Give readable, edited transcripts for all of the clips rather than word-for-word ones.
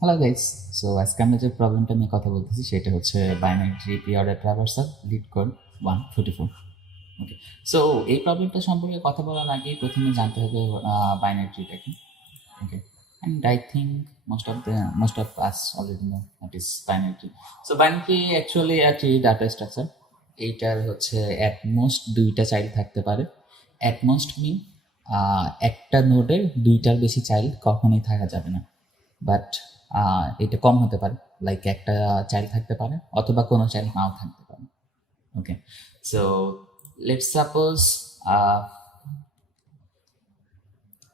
Hello guys. So আজকে আমরা যে প্রবলেমটা নিয়ে কথা বলতেছি সেটা হচ্ছে binary tree preorder traversal lead code 144। ওকে, সো এই প্রবলেমটা সম্পর্কে কথা বলার আগে প্রথমে জানতে হবে বাইনারি ট্রিটা কি। Okay, and I think most of us already know that is binary tree. So binary tree actually একটি ডাটা স্ট্রাকচার। এইটার হচ্ছে অ্যাট মোস্ট দুইটা চাইল্ড থাকতে পারে। অ্যাট মোস্ট মিন একটা নোডের দুইটার বেশি চাইল্ড কখনোই থাকা যাবে না, বাট এটা কম হতে পারে, লাইক একটা চাইল্ড থাকতে পারে অথবা কোনো চাইল্ড নাও থাকতে পারে। ওকে, সো লেটস সাপোজ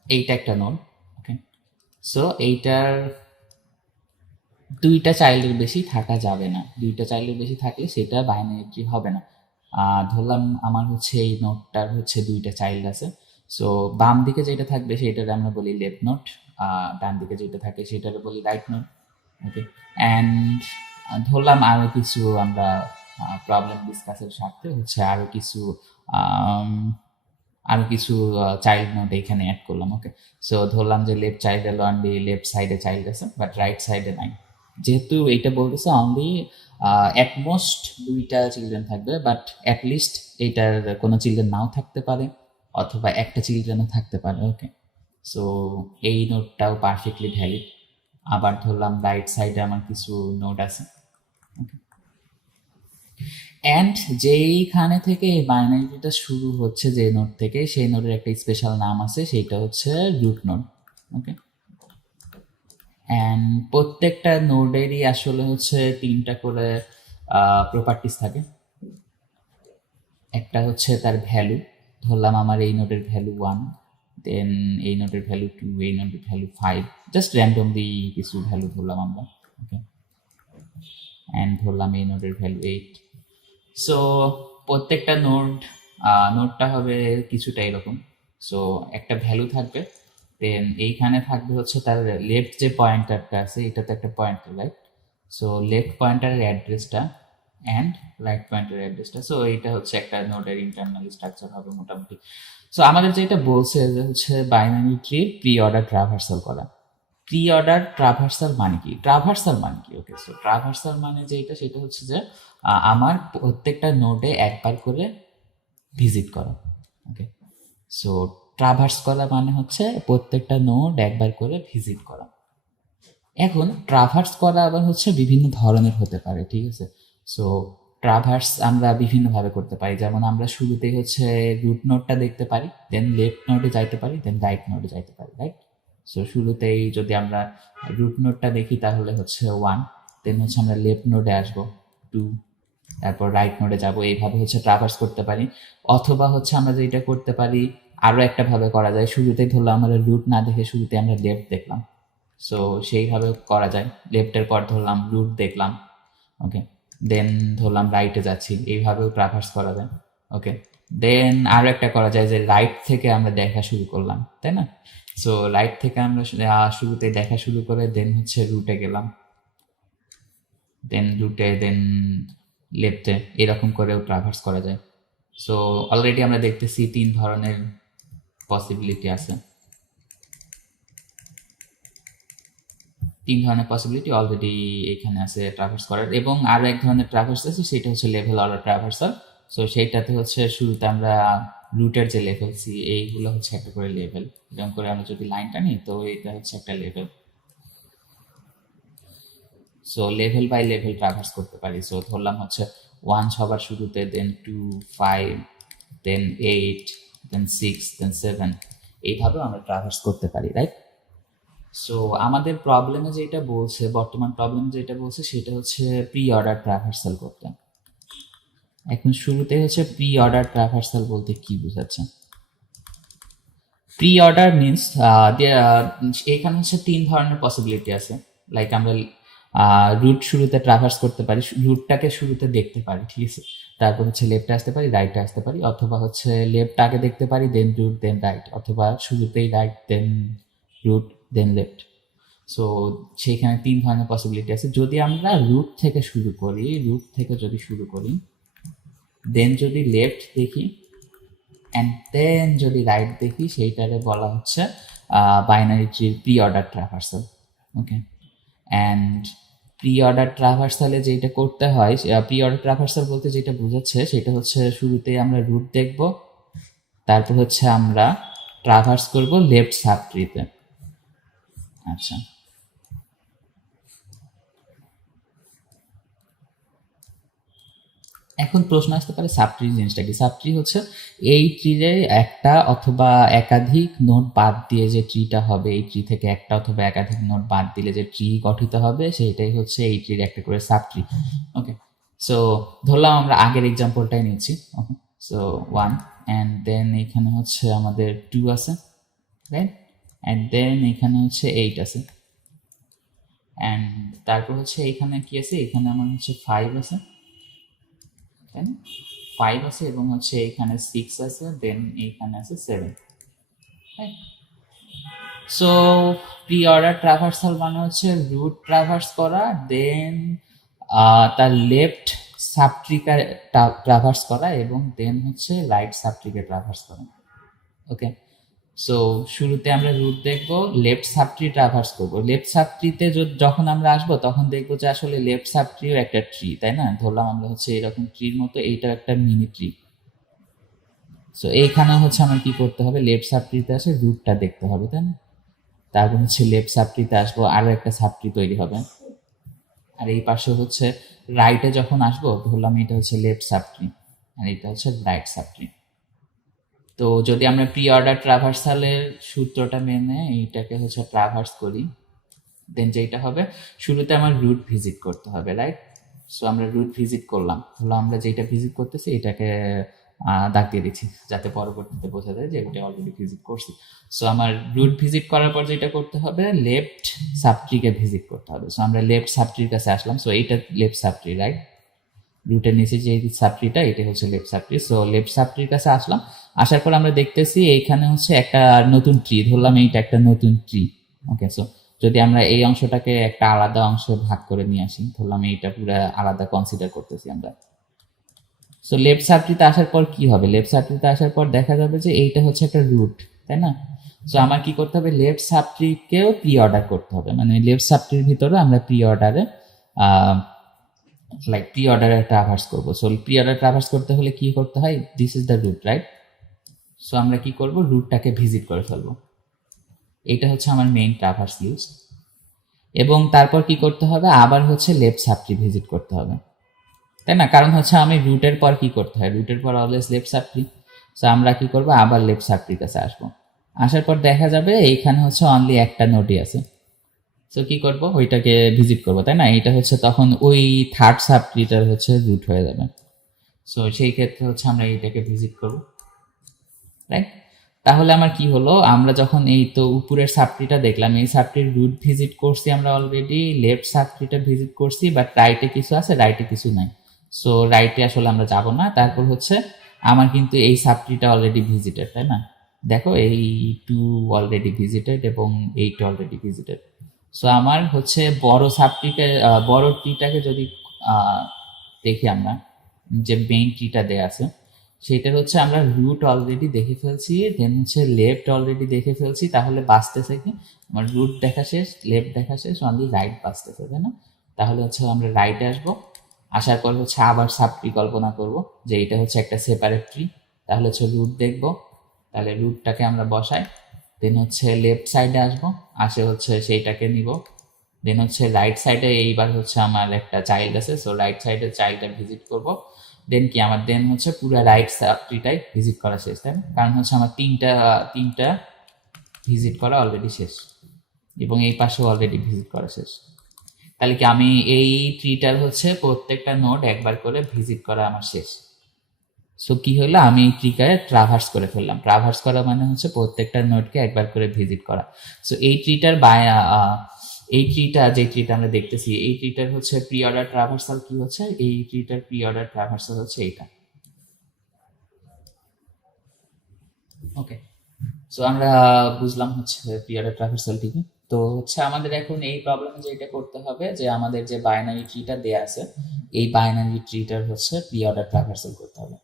এইটা একটা নোড। ওকে, সো এইটার দুইটা চাইল্ডের বেশি থাকা যাবে না। দুইটা চাইল্ডের বেশি থাকলে সেটা বাইনারি ট্রি হবে না। ধরলাম আমার হচ্ছে এই নোটটার হচ্ছে দুইটা চাইল্ড আছে। সো বাম দিকে যেটা থাকবে সেটার আমরা বলি লেফট নোট, ডান দিকে যেটা থাকে সেটার বলি রাইট নোট। ওকে, অ্যান্ড ধরলাম আরও কিছু আমরা প্রবলেম ডিসকাসের স্বার্থে হচ্ছে আরও কিছু চাইল্ড নোট এখানে অ্যাড করলাম। ওকে, সো ধরলাম যে লেফট চাইল্ডে অনলি লেফট সাইডে চাইল্ড আছে বাট রাইট সাইডে নাই। যেহেতু এইটা বলতেছে অনলি অ্যাটমোস্ট দুইটা চিলড্রেন থাকবে, বাট অ্যাটলিস্ট এইটার কোনো চিলড্রেন নাও থাকতে পারে অথবা একটা চিলড্রেনও থাকতে পারে। ওকে, সো এই নোটটাও পারফেক্টলি ভ্যালিড। আবার ধরলাম রাইট সাইডে আমার কিছু নোট আছে। অ্যান্ড যেইখানে থেকে এই বাইনারিটা শুরু হচ্ছে, যে নোড থেকে, সেই নোডের একটা স্পেশাল নাম আছে, সেইটা হচ্ছে রুট নোড। ওকে, অ্যান্ড প্রত্যেকটা নোডেরই আসলে হচ্ছে তিনটা করে প্রপার্টিস থাকে। একটা হচ্ছে তার ভ্যালু, ধরলাম আমার এই নোডের ভ্যালু 1, দেন এই নোডের ভ্যালু 2, এই নোডের ভ্যালু 5, জাস্ট র্যান্ডমলি কিছু ভ্যালু ধরলাম আমরা। ওকে, অ্যান্ড ধরলাম এই নোডের ভ্যালু 8। সো প্রত্যেকটা নোডটা হবে কিছুটা এরকম। সো একটা ভ্যালু থাকবে, দেন এইখানে থাকবে হচ্ছে তার লেফট যে পয়েন্টারটা আছে, এটাতে একটা পয়েন্টার, রাইট? সো লেফট পয়েন্টারের অ্যাড্রেসটা অ্যান্ড রাইট পয়েন্টারের অ্যাড্রেসটা। সো এইটা হচ্ছে একটা নোডের ইন্টারনাল স্ট্রাকচার হবে মোটামুটি। সো আমাদের যেটা বলছে যে হচ্ছে binary tree pre order traversal করা। প্রি অর্ডার ট্রাভার্সাল মানে কি? ট্রাভার্সাল মানে কি? ওকে, সো ট্রাভার্সাল মানে যেটা, সেটা হচ্ছে যে আমার প্রত্যেকটা নোডে একবার করে ভিজিট করা। ওকে, সো ট্রাভার্স করা মানে হচ্ছে প্রত্যেকটা নোড একবার করে ভিজিট করা। এখন ট্রাভার্স করা আবার হচ্ছে বিভিন্ন ধরনের হতে পারে, ঠিক আছে? সো ট্রাভার্স আমরা বিভিন্নভাবে করতে পারি, যেমন আমরা শুরুতেই হচ্ছে রুট নোডটা দেখতে পারি, দেন লেফট নোডে যাইতে পারি, দেন রাইট নোডে যাইতে পারি, রাইট? সো শুরুতেই যদি আমরা রুট নোডটা দেখি তাহলে হচ্ছে 1, দেন হচ্ছে আমরা লেফট নোডে আসবো 2, তারপর রাইট নোডে যাব। এইভাবে হচ্ছে ট্রাভার্স করতে পারি। অথবা হচ্ছে আমরা যেটা করতে পারি, আরও একটা ভাবে করা যায়, শুরুতেই ধরলাম আমরা রুট না দেখে শুরুতে আমরা লেফট দেখলাম। সো সেইভাবে করা যায়। লেফটের পর ধরলাম রুট দেখলাম। ওকে, দেন ধরলাম রাইটে যাচ্ছি, এইভাবেও ট্রাভার্স করা যায়। ওকে, দেন আরও একটা করা যায় যে রাইট থেকে আমরা দেখা শুরু করলাম, তাই না? সো রাইট থেকে আমরা শুরুতে দেখা শুরু করে দেন হচ্ছে রুটে গেলাম, দেন লেফটে, এরকম করেও ট্রাভার্স করা যায়। সো অলরেডি আমরা দেখতেছি 3 ধরনের পসিবিলিটি আছে। 3 ধরনের পসিবিলিটি অলরেডি এখানে আছে ট্রাভার্স করার, এবং আরও এক ধরনের ট্রাভার্স আছে, সেটা হচ্ছে লেভেল অর্ডার ট্রাভার্সাল। সো সেইটাতে হচ্ছে শুরুতে আমরা রুটের যে লেভেল সি, এইগুলো হচ্ছে একটা করে লেভেল, যেমন করে আমরা যদি লাইনটা নিই তো এটা হচ্ছে একটা level. So level by level traverse করতে পারি। সো ধরলাম হচ্ছে 1 সবার শুরুতে, দেন 2, 5, দেন 8, দেন 6, দেন 7, এইভাবেও আমরা ট্রাভার্স করতে পারি, রাইট? সো আমাদের প্রবলেমে যেটা বলছে, বর্তমান প্রবলেমে যেটা বলছে সেটা হচ্ছে প্রি অর্ডার ট্রাভার্সাল করতে। এখন শুরুতে হচ্ছে প্রি অর্ডার ট্রাভার্সাল বলতে কি বোঝাচ্ছে? প্রি অর্ডার মিনস এখানে হচ্ছে 3 ধরনের পসিবিলিটি আছে। লাইক আমরা রুট শুরুতে ট্রাভার্স করতে পারি, রুটটাকে শুরুতে দেখতে পারি, ঠিক আছে? তারপর হচ্ছে লেফটে আসতে পারি, রাইটে আসতে পারি, অথবা হচ্ছে লেফট আগে দেখতে পারি, দেন রুট, দেন রাইট, অথবা শুরুতেই রাইট, দেন রুট, দেন লেফট। সো সেইখানে 3 ধরনের পসিবিলিটি আছে। যদি আমরা রুট থেকে যদি শুরু করি, দেন যদি লেফট দেখি, অ্যান্ড দেন যদি রাইট দেখি, সেইটারে বলা হচ্ছে বাইনারি ট্রির pre order traversal. Okay, and pre order ট্রাভার্সালে যেটা করতে হয়, প্রি অর্ডার ট্রাভার্সাল বলতে যেটা বোঝাচ্ছে সেটা হচ্ছে শুরুতে আমরা রুট দেখব, তারপর হচ্ছে আমরা ট্রাভার্স করব লেফট সাবট্রিতে। আচ্ছা, এখন প্রশ্ন আসতে পারে সাবট্রি জিনিসটা কি। সাবট্রি হচ্ছে এই ট্রিরে একটা অথবা একাধিক নোড বাদ দিয়ে যে ট্রিটা হবে, এই ট্রি থেকে একটা অথবা একাধিক নোড বাদ দিলে যে ট্রি গঠিত হবে সেটাই হচ্ছে এই ট্রির একটা করে সাবট্রি। ওকে, সো ধরলাম আমরা আগের এক্সাম্পলটাই নিচ্ছি। ওকে, সো 1 অ্যান্ড দেন এখানে হচ্ছে আমাদের 2 আছে, রাইট, অ্যান্ড দেন এখানে হচ্ছে 8 আছে, অ্যান্ড তারপর হচ্ছে এখানে কি আছে, এখানে আমার হচ্ছে 5 আছে, তাই না, 5 আছে, এবং হচ্ছে এখানে 6 আছে, দেন এইখানে আছে 7, right. So pre order traversal মানে হচ্ছে রুট ট্রাভার্স করা, দেন তার লেফট সাবট্রিকে ট্রাভার্স করা, এবং দেন হচ্ছে রাইট সাবট্রিকে ট্রাভার্স করা। ওকে, সো শুরুতে আমরা রুট দেখবো, লেফট সাবট্রি ট্রাভার্স করবো। লেফট সাবট্রিতে যখন আমরা আসবো তখন দেখবো যে আসলে লেফট সাবট্রিও একটা ট্রি, তাই না, ধরলাম আমরা হচ্ছে এরকম ট্রির মতো, এইটা একটা মিনি ট্রি। সো এইখানে হচ্ছে আমার কি করতে হবে, লেফট সাবট্রিতে আসে রুটটা দেখতে হবে, তাই না, তারপর হচ্ছে লেফট সাবট্রিতে আসবো, আরো একটা সাবট্রি তৈরি হবে, আর এই পাশে হচ্ছে রাইটে যখন আসবো, ধরলাম এটা হচ্ছে লেফট সাবট্রি আর এটা হচ্ছে রাইট সাবট্রি। তো যদি আমরা প্রি অর্ডার ট্রাভার্সালের সূত্রটা মেনে এইটাকে হচ্ছে ট্রাভার্স করি, দেন যেটা হবে শুরুতে আমার রুট ভিজিট করতে হবে, রাইট। সো আমরা রুট ভিজিট করলাম, হলো আমরা যেটা ভিজিট করতেছি এটাকে দাগ দিয়ে দিচ্ছি যাতে পরবর্তীতে বোঝা যায় যে এটা অলরেডি ভিজিট করছি। সো আমার রুট ভিজিট করার পর যেটা করতে হবে, লেফট সাবট্রিকে ভিজিট করতে হবে। সো আমরা লেফট সাবট্রির কাছে আসলাম, সো এইটা লেফট সাবট্রি, রাইট, রুটের নিচে যে সাবট্রিটা এটা হচ্ছে লেফট সাবট্রি। সো লেফট সাবট্রির কাছে আসলাম, আসার পর আমরা দেখতেছি এইখানে হচ্ছে একটা নতুন ট্রি, ধরলাম এইটা একটা নতুন ট্রি। ওকে, সো যদি আমরা এই অংশটাকে একটা আলাদা অংশে ভাগ করে নিয়ে আসি, ধরলাম এইটা পুরো আলাদা কনসিডার করতেছি আমরা। সো লেফট সাবট্রিতে আসার পর কি হবে, লেফট সাবট্রিতে আসার পর দেখা যাবে যে এইটা হচ্ছে একটা রুট, তাই না। সো আমার কি করতে হবে, লেফট সাবট্রিকেও প্রি অর্ডার করতে হবে, মানে লেফট সাবট্রির ভিতরে আমরা প্রি অর্ডারে লাইক প্রি অর্ডারে ট্রাভার্স করবো। সো প্রি অর্ডার ট্রাভার্স করতে হলে কি করতে হয়, this is the root, right. So আমরা কি করব, রুটটাকে ভিজিট করে ফেলবো, এটা হচ্ছে আমার মেইন ট্রাভার্স ইউজ। এবং তারপর কি করতে হবে, আবার হচ্ছে লেফট সাবট্রি ভিজিট করতে হবে, তাই না, কারণ হচ্ছে আমি রুটের পর কি করতে হয়, রুটের পর অলওয়েজ লেফট সাবট্রি। সো আমরা কি করবো, আবার লেফট সাবট্রির কাছে আসবো, আসার পর দেখা যাবে এইখানে হচ্ছে অনলি একটা নোডই আছে। সো কি করবো, ওইটাকে ভিজিট করবো, তাই না, এটা হচ্ছে তখন ওই থার্ড সাবট্রিটার হচ্ছে রুট হয়ে যাবে। সো সেই ক্ষেত্রে হচ্ছে আমরা এইটাকে ভিজিট করবো, রাইট। তাহলে আমার কি হলো, আমরা যখন এই তো উপরের সাবট্রিটা দেখলাম, এই সাবট্রির রুট ভিজিট করছি আমরা অলরেডি, লেফট সাবট্রিটা ভিজিট করছি, বাট রাইটে কিছু আছে, রাইটে কিছু নাই। সো রাইটে আসলে আমরা যাব না। তারপর হচ্ছে আমার কিন্তু এই সাবট্রিটা অলরেডি ভিজিটেড, তাই না, দেখো এই 2 অলরেডি ভিজিটেড এবং 8 অলরেডি ভিজিটেড। সো আমার হচ্ছে বড় সাবট্রিকে, বড় ট্রিটাকে যদি দেখি আমরা, যে মেইন ট্রিটা দেয়া আছে সেটার হচ্ছে আমরা রুট অলরেডি দেখে ফেলছি, দেন হচ্ছে লেফট অলরেডি দেখে ফেলছি, তাহলে বাঁচতেছে কি, আমার রুট দেখা শেষ, লেফট দেখা শেষ, অনলি রাইট বাঁচতেছে, তাই না। তাহলে হচ্ছে আমরা রাইটে আসবো, আসার পর হচ্ছে আবার সাব ট্রি কল্পনা করবো যে এটা হচ্ছে একটা সেপারেট ট্রি, তাহলে হচ্ছে রুট দেখবো, তাহলে রুটটাকে আমরা বসাই, দেন হচ্ছে লেফট সাইডে আসবো, আসে হচ্ছে সেইটাকে নিব, দেন হচ্ছে রাইট সাইডে এইবার হচ্ছে আমার একটা চাইল্ড আছে, সো রাইট সাইডে চাইল্ডটা ভিজিট করব, দেন কি আমার দেন হচ্ছে পুরো রাইট সাবট্রিটাই ভিজিট করা শেষ, তাই না, কারণ হচ্ছে আমার তিনটা ভিজিট করা অলরেডি শেষ, এবং এই পাশেও অলরেডি ভিজিট করা শেষ। তাহলে কি আমি এই ট্রিটার হচ্ছে প্রত্যেকটা নোড একবার করে ভিজিট করা আমার শেষ। সো কি হলো, আমি এই ট্রিকে ট্রাভার্স করে ফেললাম, ট্রাভার্স করা মানে হচ্ছে প্রত্যেকটা নোডকে একবার করে ভিজিট করা। সো এই ট্রিটার এই ট্রিটা, যে ট্রিটা আমরা দেখতেছি, এই ট্রিটার হচ্ছে প্রি অর্ডার ট্রাভার্সাল কি হচ্ছে, এই ট্রিটার প্রি অর্ডার ট্রাভার্সাল হচ্ছে এইটা। ওকে, সো আমরা বুঝলাম হচ্ছে প্রি অর্ডার ট্রাভার্সাল কি। তো হচ্ছে আমাদের এখন এই প্রবলেমে যেটা করতে হবে, যে আমাদের যে বাইনারি ট্রিটা দেয়া আছে, এই বাইনারি ট্রিটার হচ্ছে প্রি অর্ডার ট্রাভার্সাল করতে হবে।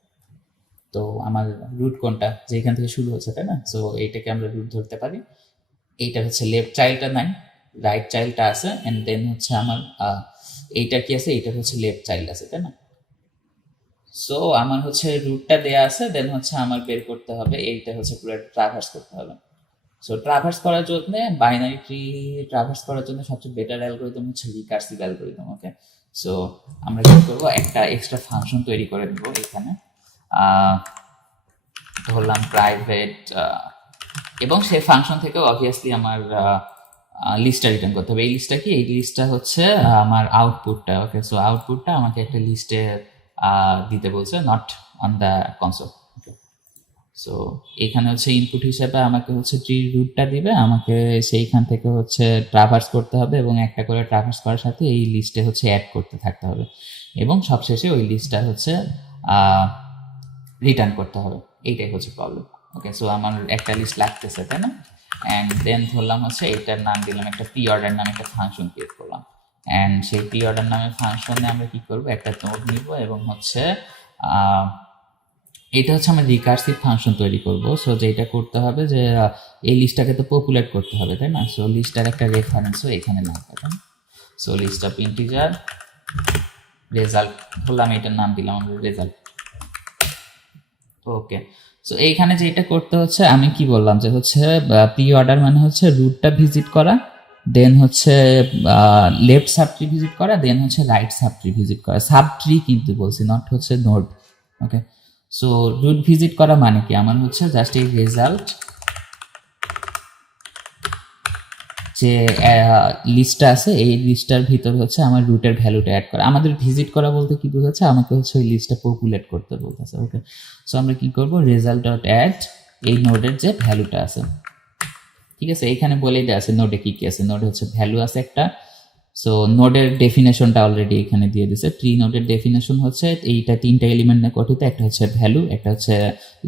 তো আমার রুট কোনটা, যে এখান থেকে শুরু হচ্ছে, তাই না, সো এইটাকে আমরা রুট ধরতে পারি, এইটা হচ্ছে লেফট চাইল্ডটা নাই, রাইট চাইল্ডটা আছে, অ্যান্ড দেন হচ্ছে আমার এইটা কি আছে, এইটার হচ্ছে লেফট চাইল্ড আছে, তাই না? সো আমার হচ্ছে রুটটা দেয়া আছে, দেন হচ্ছে আমার বের করতে হবে, এইটা হচ্ছে পুরো ট্রাভার্স করতে হবে। সো ট্রাভার্স করার জন্য, বাইনারি ট্রি ট্রাভার্স করার জন্য সবচেয়ে বেটার অ্যালগোরিদম হচ্ছে রিকার্সিভ অ্যালগোরিদম। ওকে, সো আমরা কি করবো, একটা এক্সট্রা ফাংশন তৈরি করে দেব এখানে, ধরলাম প্রাইভেট, এবং সেই ফাংশন থেকে অবভিয়াসলি আমার লিস্টটা রিটার্ন করতে হবে। এই লিস্টটা কি, এই লিস্টটা হচ্ছে আমার আউটপুটটা। ওকে, সো আউটপুটটা আমাকে একটা লিস্টে দিতে বলছে, not on the console. So এখানে হচ্ছে ইনপুট হিসেবে আমাকে হচ্ছে ট্রি রুটটা দিবে, আমাকে সেইখান থেকে হচ্ছে ট্রাভার্স করতে হবে, এবং একটা করে ট্রাভার্স করার সাথে এই লিস্টে হচ্ছে অ্যাড করতে থাকতে হবে, এবং সবশেষে ওই লিস্টটা হচ্ছে রিটার্ন করতে হবে। এইটাই হচ্ছে প্রবলেম। ওকে, সো আমার একটা লিস্ট লাগতেছে, তাই না? অ্যান্ড দেন ধরলাম হচ্ছে এটার নাম দিলাম, একটা প্রি অর্ডার নামে একটা ফাংশন ক্রিয়েট করলাম, অ্যান্ড সেই প্রি অর্ডার নামে ফাংশনে আমরা কি করবো, একটা নোড নিব, এবং হচ্ছে এটা হচ্ছে আমরা রিকার্সিভ ফাংশন তৈরি করব। সো যেটা করতে হবে যে এই লিস্টটাকে তো পপুলেট করতে হবে, তাই না? সো লিস্টটার একটা রেফারেন্সও এখানে লাগবে, তাই না? So list of integer result ধরলাম, এটার নাম দিলাম আমরা রেজাল্ট। ওকে, সো এইখানে যেটা করতে হচ্ছে, আমি কি বললাম যে হচ্ছে প্রি অর্ডার মানে হচ্ছে রুটটা ভিজিট করা, দেন হচ্ছে লেফট সাবট্রি ভিজিট করা, দেন হচ্ছে রাইট সাবট্রি ভিজিট করা। সাবট্রি কিন্তু বলছি, নট হচ্ছে নোড। ওকে, সো রুট ভিজিট করা মানে কি, আমার হচ্ছে জাস্ট এই রেজাল্ট যে লিস্টটা আছে, এই লিস্টটার ভিতর হচ্ছে আমার রুটের ভ্যালুটা অ্যাড করা। আমাদের ভিজিট করা বলতে কি বোঝাচ্ছে, আমাকে হচ্ছে ওই লিস্টটা পপুলেট করতে বলতেছে। ওকে, সো আমরা কি করব, রেজাল্ট ডট অ্যাড এই নোডের যে ভ্যালুটা আছে, ঠিক আছে, এইখানে বলেই দেওয়া আছে নোডে কি কি আছে। নোডে হচ্ছে ভ্যালু আছে একটা, সো নোডের ডেফিনেশনটা অলরেডি এখানে দিয়ে দিছে। ট্রি নোডের ডেফিনেশন হচ্ছে এইটা তিনটা এলিমেন্ট নিয়ে গঠিত, একটা হচ্ছে ভ্যালু, একটা হচ্ছে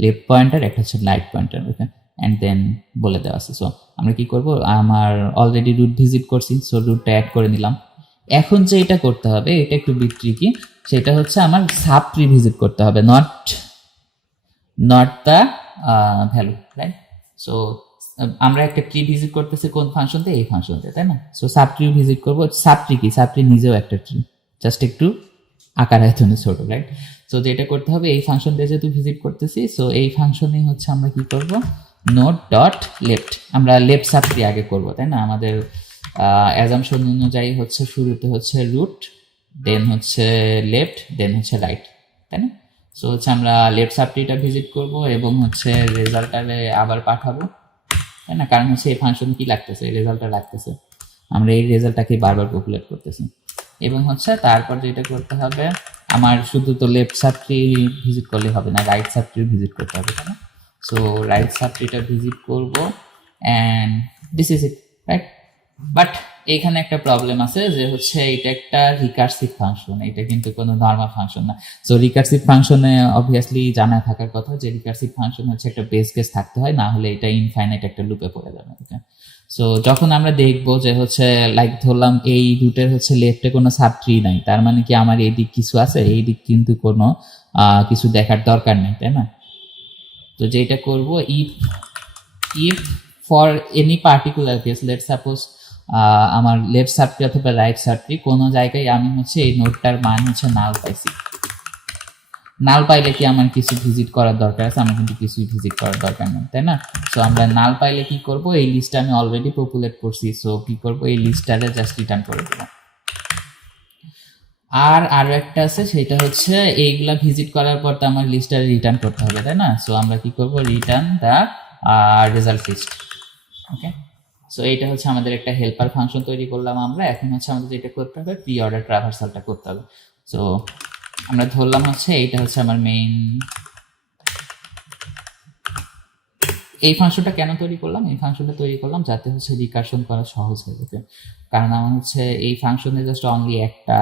লেফট পয়েন্টার, একটা হচ্ছে right pointer. Okay, and then বলে দেওয়া আছে। সো আমরা কি করব, আমার অলরেডি রুট ভিজিট করছি, সো রুটটা অ্যাড করে নিলাম। এখন যে এটা করতে হবে, এটা একটু বিট ট্রিকি, সেটা হচ্ছে আমার সাব ট্রি ভিজিট করতে হবে, not the value, right? So আমরা একটা ট্রি ভিজিট করতেছি কোন ফাংশনতে, এই ফাংশনতে, তাই না? সো সাব ট্রি ভিজিট করবো। সাব ট্রি কি, সাব ট্রি নিজেও একটা ট্রি, জাস্ট একটু আকার আয়তনে ছোট, রাইট? সো যেটা করতে হবে, এই ফাংশন দিয়ে যেহেতু ভিজিট করতেছি, সো এই ফাংশনে হচ্ছে আমরা কি করব, নোড ডট লেফট, আমরা লেফট সাব ট্রি আগে করব, তাই না? আমাদের অ্যাজাম্পশন অনুযায়ী হচ্ছে শুরুতে হচ্ছে রুট, দেন হচ্ছে লেফট, দেন হচ্ছে রাইট, তাই না? সো হচ্ছে আমরা লেফট সাব ট্রিটা ভিজিট করব, এবং হচ্ছে রেজাল্টটারে আবার পাঠাবো, তাই না? কারণ হচ্ছে এই ফাংশন কি লাগতেছে, রেজাল্টটা লাগতেছে, আমরা এই রেজাল্টটাকে বারবার পপুলেট করতেছি। এবং হচ্ছে তারপর যেটা করতে হবে, আমার শুধু তো লেফট সাবট্রি ভিজিট করলে হবে না, রাইট সাবট্রি ভিজিট করতে হবে, তাই না? সো রাইট সাবট্রিটা ভিজিট করব, and this is it, right? But এইখানে একটা প্রবলেম আছে, যে হচ্ছে এটা একটা রিকার্সিভ ফাংশন, এটা কিন্তু কোনো নর্মাল ফাংশন না। সো রিকার্সিভ ফাংশনে অবভিয়াসলি জানা থাকার কথা যে রিকার্সিভ ফাংশন হচ্ছে একটা বেস কেস থাকতে হয়, না হলে এটা ইনফাইনাইট একটা লুপে পড়ে যাবে। ওকে, সো যখন আমরা দেখবো যে হচ্ছে লাইক ধরলাম এই রুটের হচ্ছে লেফটে কোনো সাব ট্রি নাই, তার মানে কি আমার এই দিক কিছু আছে, এই দিক কিন্তু কোনো কিছু দেখার দরকার নেই, তাই না? তো যেটা করবো, if for any particular case, late suppose আমার লেফট সাবট্রি অথবা রাইট সাবট্রি কোনো জায়গায় আমি হচ্ছে এই নোটটার মান হচ্ছে নাল পাইছি, নাল পাইলে কি আমার কিছু ভিজিট করার দরকার আছে? আমার কিন্তু কিছুই ভিজিট করার দরকার নেই, তাই না? সো আমরা নাল পাইলে কি করব, এই লিস্টটা আমি অলরেডি পপুলেট করছি, সো কি করব, এই লিস্টটারে জাস্ট রিটার্ন করে দেবো। আর আরো একটা আছে, সেটা হচ্ছে এইগুলা ভিজিট করার পর তো আমার লিস্টটা রিটার্ন করতে হবে, তাই না? সো আমরা কি করব, return the result list. Okay, so এইটা হচ্ছে আমাদের একটা হেল্পার ফাংশন তৈরি করলাম আমরা। এখন হচ্ছে আমাদের যেটা করতে হবে, প্রি অর্ডার ট্রাভার্সালটা করতে হবে। সো আমরা ধরলাম হচ্ছে এইটা হচ্ছে আমার মেইন। এই ফাংশনটা কেন তৈরি করলাম, এই ফাংশনটা তৈরি করলাম যাতে হচ্ছে রিকার্শন করা সহজ হয়ে যাবে, কারণ আমার হচ্ছে এই ফাংশনে জাস্ট অনলি একটা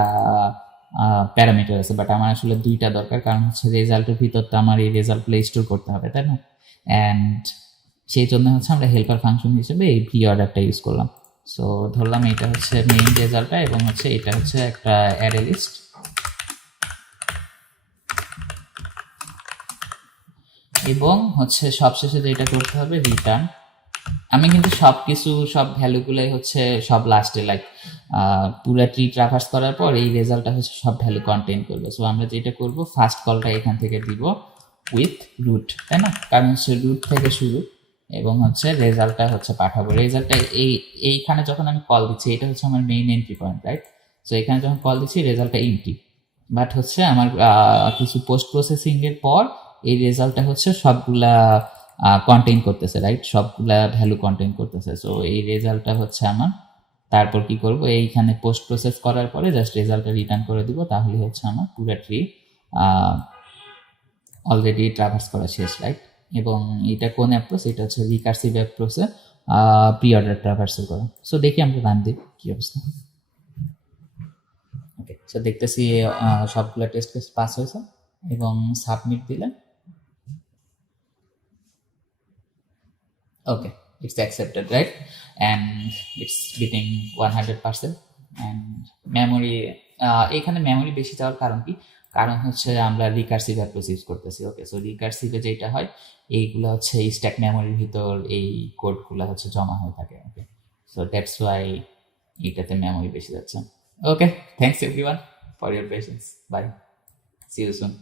প্যারামিটার আছে, বাট আমার আসলে দুইটা দরকার, কারণ হচ্ছে রেজাল্টের ভিতর তো আমার এই রেজাল্ট প্লে স্টোর করতে হবে, তাই না? অ্যান্ড সেই জন্য হচ্ছে আমরা হেল্পার ফাংশন হিসেবে এই প্রি অর্ডারটা ইউজ করলাম। সো ধরলাম এটা হচ্ছে মেইন রেজাল্টটা, এবং হচ্ছে এটা হচ্ছে একটা অ্যারে লিস্ট, এবং হচ্ছে সবশেষে যেটা করতে হবে, রিটার্ন আমি কিন্তু সব ভ্যালুগুলাই হচ্ছে সব লাস্টে লাইক পুরো ট্রি ট্রাভার্স করার পর এই রেজাল্টটা হচ্ছে সব ভ্যালু কন্টেইন করবে। সো আমরা যেটা করব ফার্স্ট কলটা এখান থেকে দিব উইথ রুট, তাই না? কারণ হচ্ছে রুট থেকে শুরু এবং হচ্ছে রেজাল্টটা হচ্ছে পাঠাবো। রেজাল্টটা এইখানে যখন আমি কল দিচ্ছি এটা হচ্ছে আমার main entry point, right? So এখানে যখন কল দিচ্ছি রেজাল্টটা এমটি, বাট হচ্ছে আমার কিছু পোস্ট প্রসেসিং এর পর এই রেজাল্টটা হচ্ছে সবগুলা কন্টেইন করতেছে, রাইট? সবগুলা ভ্যালু কন্টেইন করতেছে। সো এই রেজাল্টটা হচ্ছে আমার, তারপর কি করব, এইখানে পোস্ট প্রসেস করার পরে জাস্ট রেজাল্টটা রিটার্ন করে দিব, তাহলে হচ্ছে আমার পুরো ট্রি অলরেডি ট্রাভার্স করা শেষ, রাইট? এবং এটা কোন অ্যাপ্রোচ? এটা হচ্ছে রিকার্সিভ অ্যাপ্রোচে প্রি অর্ডার ট্রাভার্সাল করা। সো দেখি আমরা রান দিই কি অবস্থা। ওকে, সো দেখতেছি সবগুলো টেস্ট কেস পাস হয়েছে এবং সাবমিট দিলে okay, it's accepted, right? And it's beating 100%. and memory এখানে মেমোরি বেশি যাওয়ার কারণ কি? কারণ হচ্ছে আমরা রিকার্সিভ অ্যাপ্রোচ ইউজ করতেছি। ওকে, সো রিকার্সিভে যেটা হয় এইগুলো হচ্ছে স্ট্যাক মেমোরির ভিতর এই কোডগুলো হচ্ছে জমা হয়ে থাকে। ওকে, সো দ্যাটস ওয়াই এটাতে মেমোরি বেশি যাচ্ছে। Okay, thanks everyone for your patience. Bye, see you soon.